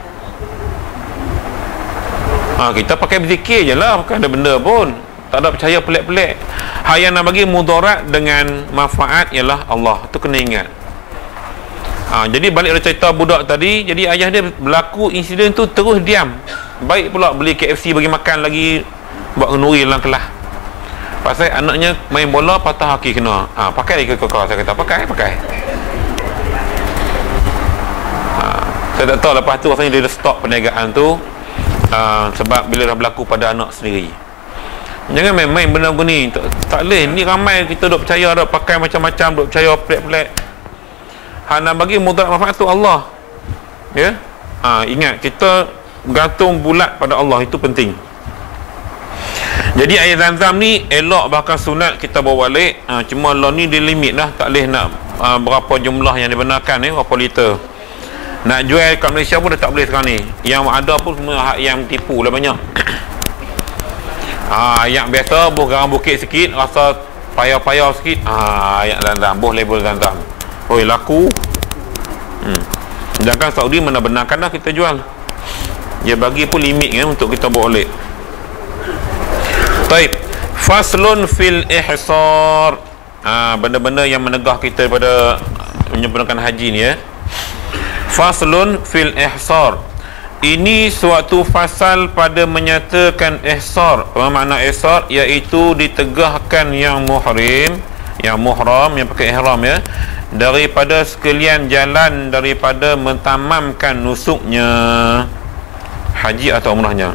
Kita pakai berzikir je lah, bukan ada benda pun. Tak ada percaya pelik-pelik. Hak yang nak bagi mudarat dengan manfaat ialah Allah. Itu kena ingat. Jadi balik dari cerita budak tadi, jadi ayah dia berlaku insiden tu terus diam. Baik pula beli KFC bagi makan lagi, buat kenduri dalam kelas. Pasal anaknya main bola patah kaki kena. Pakai ke kokor, saya kata pakai. Saya tak tahu lepas tu rasanya dia stop perniagaan tu. Sebab bila dah berlaku pada anak sendiri. Jangan main-main benda begini. Tak boleh. Ni ramai kita duk percaya, duk pakai macam-macam, duk percaya pelik-pelik. Nak bagi mudarat manfaat tu Allah. Ya. Ingat, kita gantung bulat pada Allah, itu penting. Jadi air Zam-Zam ni elok, bahkan sunat kita bawa balik. Cuma Allah ni dia limit lah, tak boleh nak berapa jumlah yang dibenarkan, berapa liter. Nak jual kat Malaysia pun dah tak boleh sekarang ni. Yang ada pun semua hak yang tipu lah banyak. Yang biasa buh garang bukit sikit, rasa payah-payah sikit, yang Zam-Zam, buh label Zam-Zam. Laku. Sedangkan Saudi mana benarkan dah kita jual. Dia bagi pun limit kan untuk kita bawa balik. Taib. Faslun fil ihsar. Benda-benda yang menegah kita pada menyempurnakan haji ni ya. Faslun fil ihsar. Ini suatu fasal pada menyatakan ihsar. Apa makna ihsar? Iaitu ditegahkan yang muhrim, yang muhram, yang pakai ihram ya, daripada sekalian jalan daripada mentamamkan nusuknya haji atau umrahnya.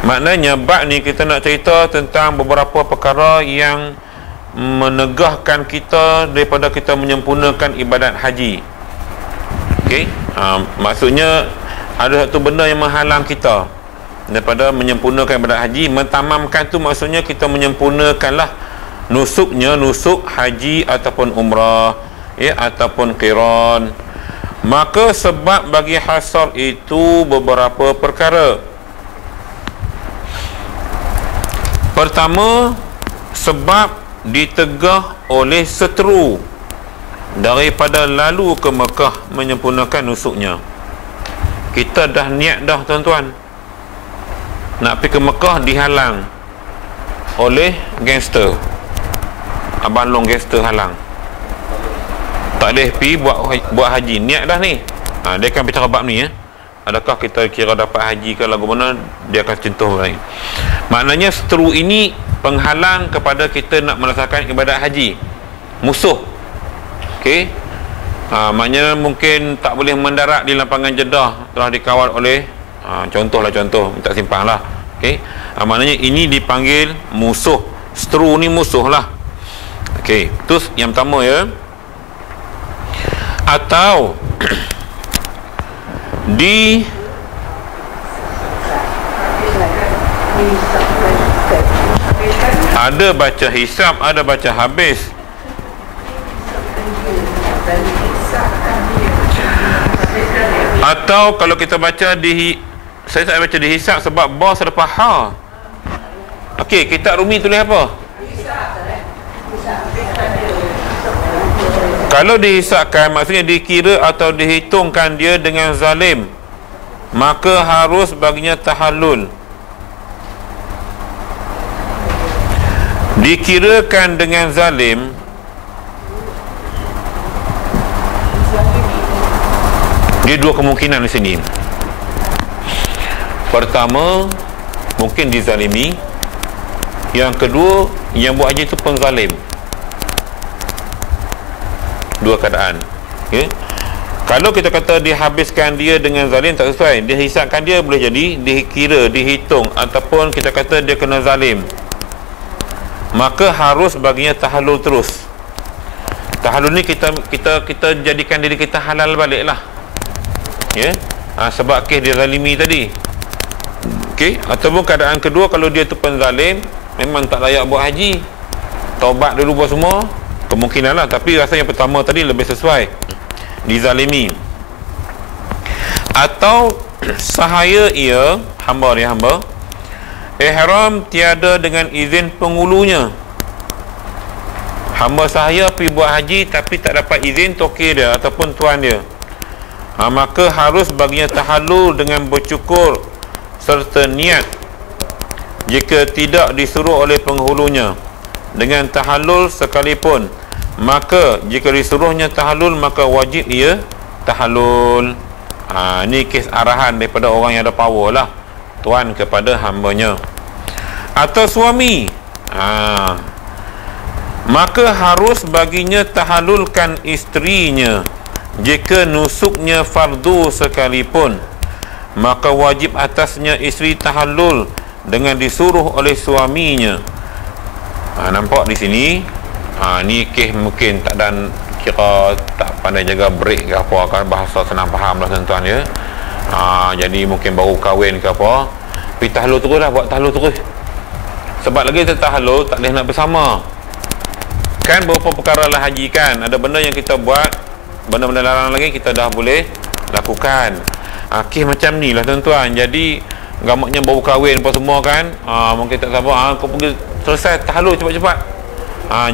Maknanya bab ni kita nak cerita tentang beberapa perkara yang menegahkan kita daripada kita menyempurnakan ibadat haji. Okey, maksudnya ada satu benda yang menghalang kita daripada menyempurnakan ibadat haji. Mentamamkan tu maksudnya kita menyempurnakanlah nusuknya, nusuk haji ataupun umrah ya, ataupun qiran. Maka sebab bagi hasar itu beberapa perkara. Pertama, sebab ditegah oleh seteru daripada lalu ke Mekah menyempurnakan nusuknya. Kita dah niat dah tuan-tuan nak pergi ke Mekah, dihalang oleh gangster, abang long gangster halang, tak boleh pergi buat haji. Niat dah ni, dia akan bicara bab ni ya. Adakah kita kira dapat haji ke lagu mana, dia akan contoh lain. Maknanya seteru ini penghalang kepada kita nak melaksanakan ibadat haji, musuh. Okey, maknanya mungkin tak boleh mendarat di lapangan Jeddah, telah dikawal oleh contohlah, contoh minta simpang lah. Okey, maknanya ini dipanggil musuh. Seteru ni musuh lah. Okey, terus yang pertama ya. Atau ada baca hisab, ada baca habis. Atau kalau kita baca saya tak baca dihisab sebab bos ada paha. Okey, kitab Rumi tulis apa? Kalau dihisabkan maksudnya dikira atau dihitungkan dia dengan zalim, maka harus baginya tahallul. Dikirakan dengan zalim, dia dua kemungkinan di sini. Pertama, mungkin dizalimi. Yang kedua, yang buat haji itu penzalim. Dua keadaan. Okay? Kalau kita kata dihabiskan dia dengan zalim, tak sesuai. Dihisabkan dia boleh jadi dikira, dihitung, ataupun kita kata dia kena zalim, maka harus baginya tahallul terus. Tahallul ni kita jadikan diri kita halal balik lah ya, sebab kes dia zalimi tadi. Okey, ataupun keadaan kedua, kalau dia tu penzalim, memang tak layak buat haji, taubat dulu buat semua, kemungkinan lah. Tapi rasa yang pertama tadi lebih sesuai, dizalimi. Atau sahaya ia, hamba ni hamba, ihram tiada dengan izin pengulunya. Hamba sahaya pergi buat haji tapi tak dapat izin tokir dia ataupun tuan dia, maka harus baginya tahallul dengan bercukur serta niat. Jika tidak disuruh oleh penghulunya dengan tahallul sekalipun, maka jika disuruhnya tahallul, maka wajib ia tahallul. Ni kes arahan daripada orang yang ada power lah, tuan kepada hambanya. Atau suami, maka harus baginya tahallulkan isterinya. Jika nusuknya fardu sekalipun, maka wajib atasnya isteri tahallul dengan disuruh oleh suaminya. Nampak di sini, ni kes mungkin tak dan kira tak pandai jaga break ke apa kan, bahasa senang faham lah tuan-tuan ya. Jadi mungkin baru kahwin ke apa, pergi tahallul terus lah, buat tahallul terus. Sebab lagi kita tahallul tak boleh nak bersama kan. Beberapa perkara lah haji kan, ada benda yang kita buat, benda-benda larang lagi kita dah boleh lakukan. Kes macam ni lah tuan-tuan. Jadi gamaknya baru kahwin apa semua kan, mungkin tak sabar, kau pergi selesai tahallul cepat-cepat.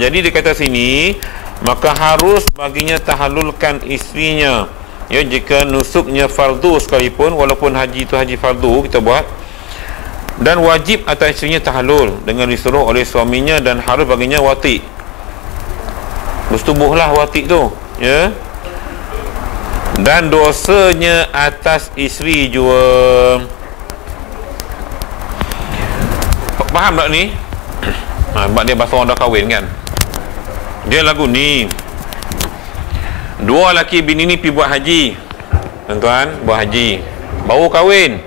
Jadi dia kata sini, maka harus baginya tahallulkan isterinya ya, jika nusuknya fardu sekalipun, walaupun haji itu haji fardu kita buat, dan wajib atas isterinya tahallul dengan disuruh oleh suaminya, dan harus baginya wati, bersetubuhlah wati tu ya, dan dosanya atas isteri jua. Faham tak ni? Sebab dia bahasa orang dah kahwin kan. Dia lagu ni. Dua lelaki bini ni pergi buat haji. Tuan-tuan, buat haji. Baru kahwin.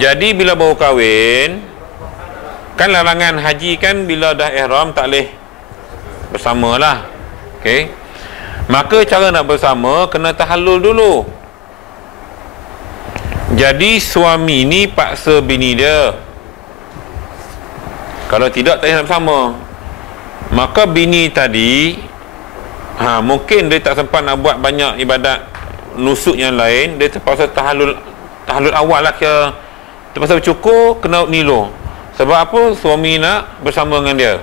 Jadi bila baru kahwin, kan larangan haji kan bila dah ihram tak boleh bersamalah. Okey. Maka cara nak bersama kena tahallul dulu. Jadi suami ni paksa bini dia. Kalau tidak tak boleh nak bersama. Maka bini tadi mungkin dia tak sempat nak buat banyak ibadat nusuk yang lain, dia terpaksa tahallul awal lah, kira terpaksa bercukur, kena nilu. Sebab apa? Suami nak bersama dengan dia.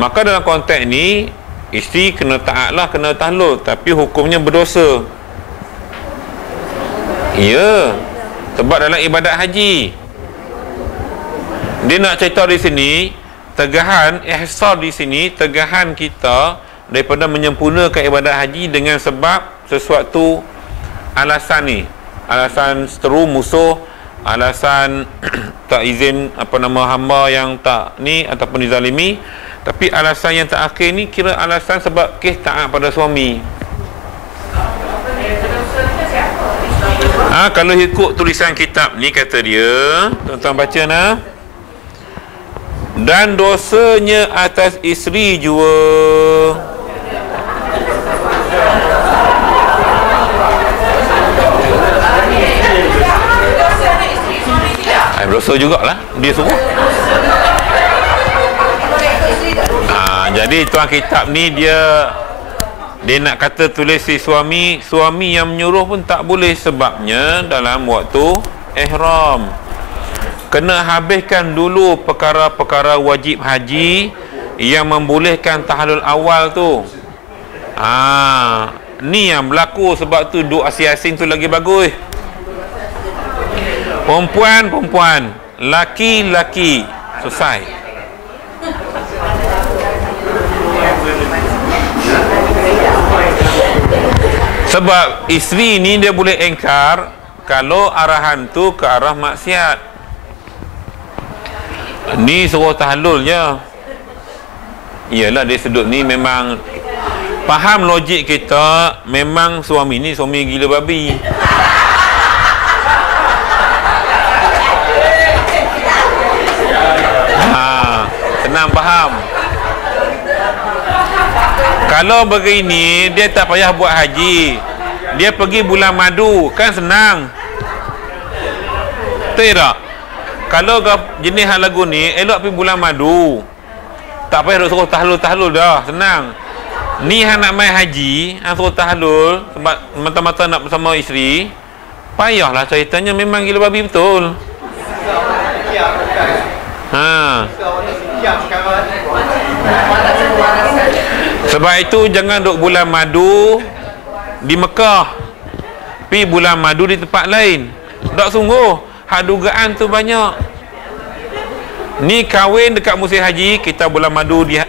Maka dalam konteks ni, isteri kena taat lah, kena tahallul, tapi hukumnya berdosa. Ya, sebab dalam ibadat haji dia nak cerita di sini, tegahan ihsar di sini, tegahan kita daripada menyempurnakan ibadat haji dengan sebab sesuatu alasan ni, alasan seteru musuh, alasan tak izin hamba yang tak ni ataupun dizalimi. Tapi alasan yang terakhir ni kira alasan sebab kes taat pada suami. Kalau ikut tulisan kitab ni, kata dia, tuan-tuan baca nah. Dan dosanya atas isteri jua. Berdosa jugalah, dia suruh. Jadi tuan kitab ni dia nak kata tulis si suami yang menyuruh pun tak boleh, sebabnya dalam waktu ihram kena habiskan dulu perkara-perkara wajib haji yang membolehkan tahallul awal tu. Ni yang berlaku, sebab tu duk asing-asing tu lagi bagus. Perempuan, laki-laki, selesai. Sebab isteri ni dia boleh engkar kalau arahan tu ke arah maksiat. Ni suruh tahallul je. Iyalah dia sedut ni memang faham logik kita, memang suami ni suami gila babi. Senang faham. Kalau begini, dia tak payah buat haji, dia pergi bulan madu, kan senang. Betul tak? Kalau jenis hal lagu ni, elok pergi bulan madu, tak payah suruh tahlul dah, senang. Ni hang nak main haji, hang suruh tahlul sebab mata-mata nak bersama isteri, payahlah ceritanya, memang gila babi betul. Sebab itu jangan duk bulan madu di Mekah, pergi bulan madu di tempat lain. Tak sungguh, hak dugaan tu banyak. Ni kahwin dekat musim haji, kita bulan madu di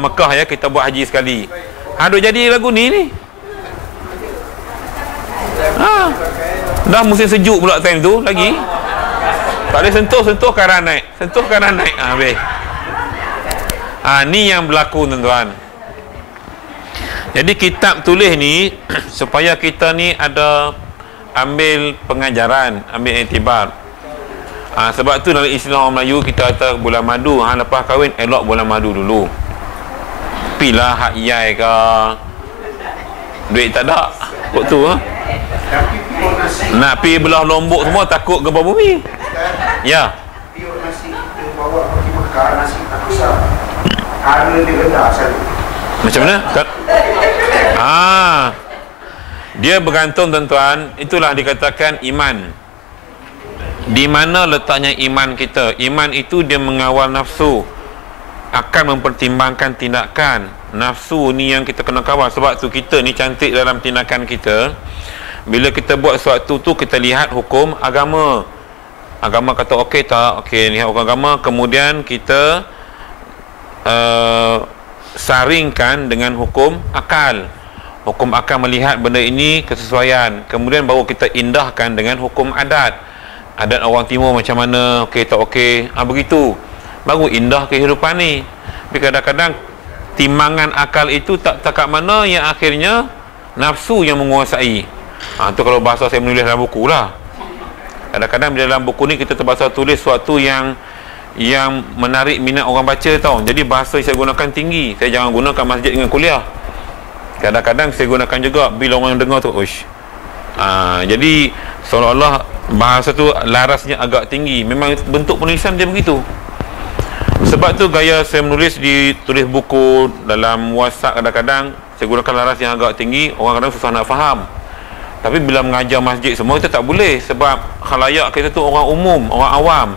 Mekah ya, kita buat haji sekali. Duk jadi lagu ni. Dah musim sejuk pula time tu lagi. Tak boleh sentuh karan naik. Habis. Ni yang berlaku, tuan-tuan. Jadi kitab tulis ni supaya kita ni ada ambil pengajaran, ambil iktibar. Sebab tu dalam istilah orang Melayu kita kata bulan madu, lepas kahwin elok bulan madu dulu. Pilah hak iyai ke, duit tak ada waktu tu. Nak pergi belah Lombok semua takut gempa bumi. Ya. Nasi kita bawa pergi Mekah, nasi tak besar. Harga dia rendah selalu. Macam mana? Dia bergantung, tuan-tuan. Itulah dikatakan iman. Di mana letaknya iman kita? Iman itu dia mengawal nafsu, akan mempertimbangkan tindakan. Nafsu ni yang kita kena kawal. Sebab tu kita ni cantik dalam tindakan kita. Bila kita buat sesuatu tu, kita lihat hukum agama. Agama kata okey tak? Okey, lihat hukum agama. Kemudian kita saringkan dengan hukum akal. Hukum akal melihat benda ini kesesuaian. Kemudian baru kita indahkan dengan hukum adat. Adat orang timur macam mana, okey tak okey, begitu. Baru indah kehidupan ni. Tapi kadang-kadang timbangan akal itu tak kat mana yang akhirnya nafsu yang menguasai. Tu kalau bahasa saya menulis dalam buku lah. Kadang-kadang dalam buku ni kita terpaksa tulis sesuatu yang menarik minat orang baca tau. Jadi bahasa saya gunakan tinggi. Saya jangan gunakan masjid dengan kuliah. Kadang-kadang saya gunakan juga bila orang dengar tu, uish. Jadi seolah-olah bahasa tu larasnya agak tinggi. Memang bentuk penulisan dia begitu. Sebab tu gaya saya menulis di tulis buku dalam WhatsApp, kadang-kadang saya gunakan laras yang agak tinggi. Orang kadang susah nak faham. Tapi bila mengajar masjid semua, kita tak boleh. Sebab khalayak kita tu orang umum, orang awam.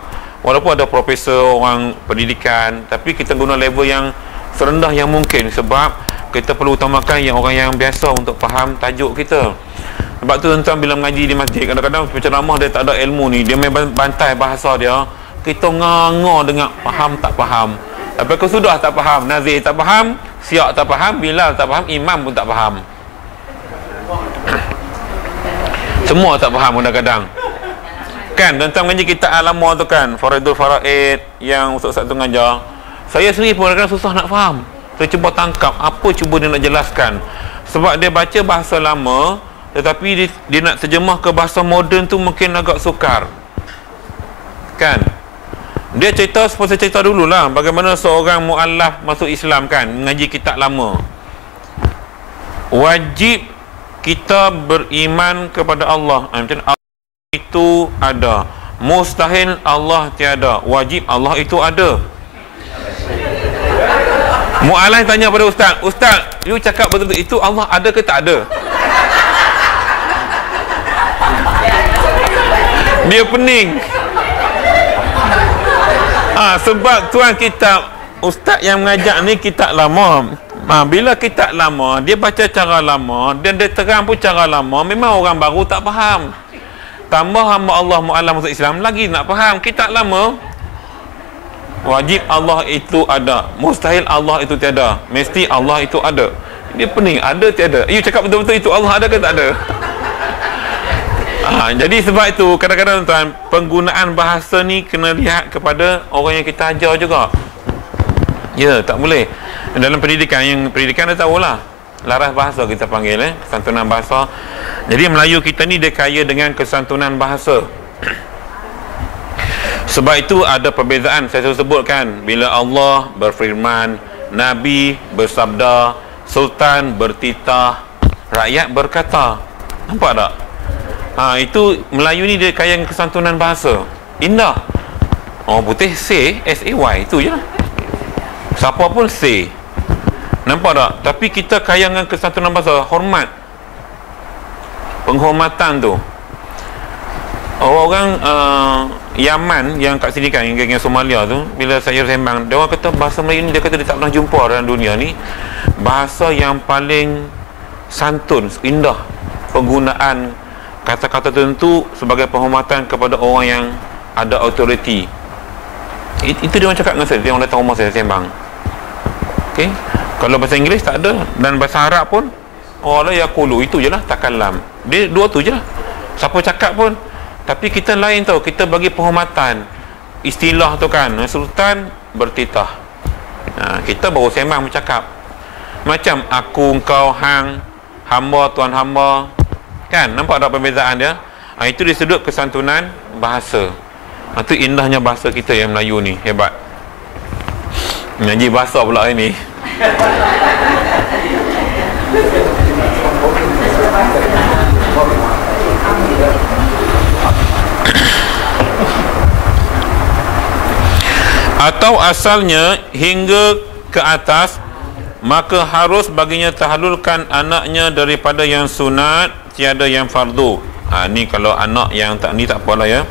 Walaupun ada profesor, orang pendidikan, tapi kita guna level yang serendah yang mungkin. Sebab kita perlu utamakan yang orang yang biasa untuk faham tajuk kita. Sebab tu tuan-tuan bila mengaji di masjid, kadang-kadang penceramah dia tak ada ilmu ni, dia main bantai bahasa dia, kita nganga dengar faham tak faham. Tapi kalau sudah tak faham, Nazir tak faham, Siak tak faham, Bilal tak faham, Imam pun tak faham. Semua tak faham kadang-kadang. Kan tuan-tuan mengaji kitab lama tu kan, Faraidul Faraid yang ustaz-ustaz tu ngajar, saya sendiri pun kadang-kadang susah nak faham. Saya cuba tangkap apa cuba dia nak jelaskan. Sebab dia baca bahasa lama, tetapi dia nak terjemah ke bahasa moden tu mungkin agak sukar. Kan? Dia cerita seperti saya cerita dululah, bagaimana seorang mu'allaf masuk Islam kan, mengaji kitab lama. Wajib kita beriman kepada Allah. Macam Allah itu ada. Mustahil Allah tiada. Wajib Allah itu ada. Mu'alaf tanya pada ustaz, "Ustaz, you cakap betul-betul itu Allah ada ke tak ada?" Dia pening. Sebab tuan kitab ustaz yang mengajar ni kitab lama. Bila kitab lama, dia baca cara lama dan dia terang pun cara lama, memang orang baru tak faham. Tambah hamba Allah mu'alaf masuk Islam lagi nak faham kitab lama. Wajib Allah itu ada, mustahil Allah itu tiada, mesti Allah itu ada. Dia pening, ada tiada. You cakap betul-betul itu Allah ada ke tak ada? Jadi sebab itu kadang-kadang tuan, penggunaan bahasa ni kena lihat kepada orang yang kita ajar juga. Ya, tak boleh. Dalam pendidikan dah tahulah, laras bahasa kita panggil, kesantunan bahasa. Jadi Melayu kita ni dia kaya dengan kesantunan bahasa. Sebab itu ada perbezaan saya sebutkan. Bila Allah berfirman, Nabi bersabda, Sultan bertitah, rakyat berkata. Nampak tak? Itu Melayu ni dia kaya dengan kesantunan bahasa. Indah. Orang putih say, S-A-Y, itu je lah. Siapa pun say. Nampak tak? Tapi kita kaya dengan kesantunan bahasa. Hormat. Penghormatan tu. Orang Yaman yang kat sini kan, yang Somalia tu, bila saya sembang, dia orang kata bahasa Melayu ni, dia kata dia tak pernah jumpa dalam dunia ni bahasa yang paling santun, indah, penggunaan kata-kata tertentu sebagai penghormatan kepada orang yang ada autoriti. Itu dia orang cakap dengan saya, dia orang datang rumah saya sembang. Okay? Kalau bahasa Inggeris tak ada, dan bahasa Arab pun Allah yaqulu, itu je lah takallam. Dia dua tu je lah. Siapa cakap pun. Tapi kita lain tau, kita bagi penghormatan. Istilah tu kan, Sultan bertitah. Kita baru sembang bercakap. Macam aku, engkau, hang, hamba, tuan hamba. Kan, nampak tak perbezaan dia? Itu disebut kesantunan bahasa. Itu indahnya bahasa kita yang Melayu ni, hebat. Ngaji bahasa pula ini. Atau asalnya hingga ke atas, maka harus baginya tahlulkan anaknya daripada yang sunat, tiada yang fardu. Ni kalau anak yang tak ni tak apalah ya.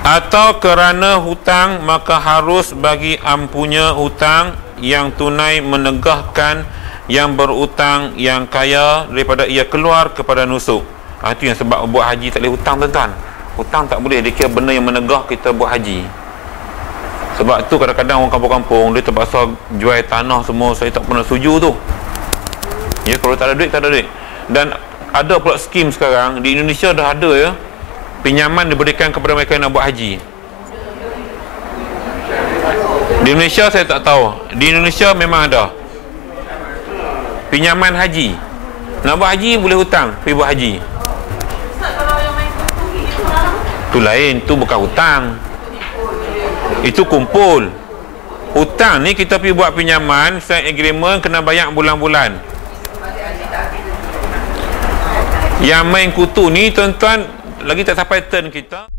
Atau kerana hutang, maka harus bagi ampunya hutang yang tunai menegahkan yang berhutang yang kaya daripada ia keluar kepada nusuk. Itu yang sebab buat haji tak boleh hutang, tuan-tuan. Hutang tak boleh, dia kira benda yang menegah kita buat haji. Sebab tu kadang-kadang orang kampung-kampung dia terpaksa jual tanah semua. Saya tak pernah setuju tu. Ya, kalau tak ada duit, tak ada duit. Dan ada pula skim sekarang di Indonesia dah ada ya, pinjaman diberikan kepada mereka yang nak buat haji. Di Indonesia saya tak tahu. Di Indonesia memang ada. pinjaman haji. Nak buat haji boleh hutang, pergi buat haji. Ustaz, kalau yang main kutu ni itu larang. Tu lain, tu bukan hutang. Itu kumpul. Hutang ni kita pergi buat pinjaman, sign agreement, kena bayar bulan-bulan. Yang main kutu ni tuan-tuan lagi tak sampai turn kita.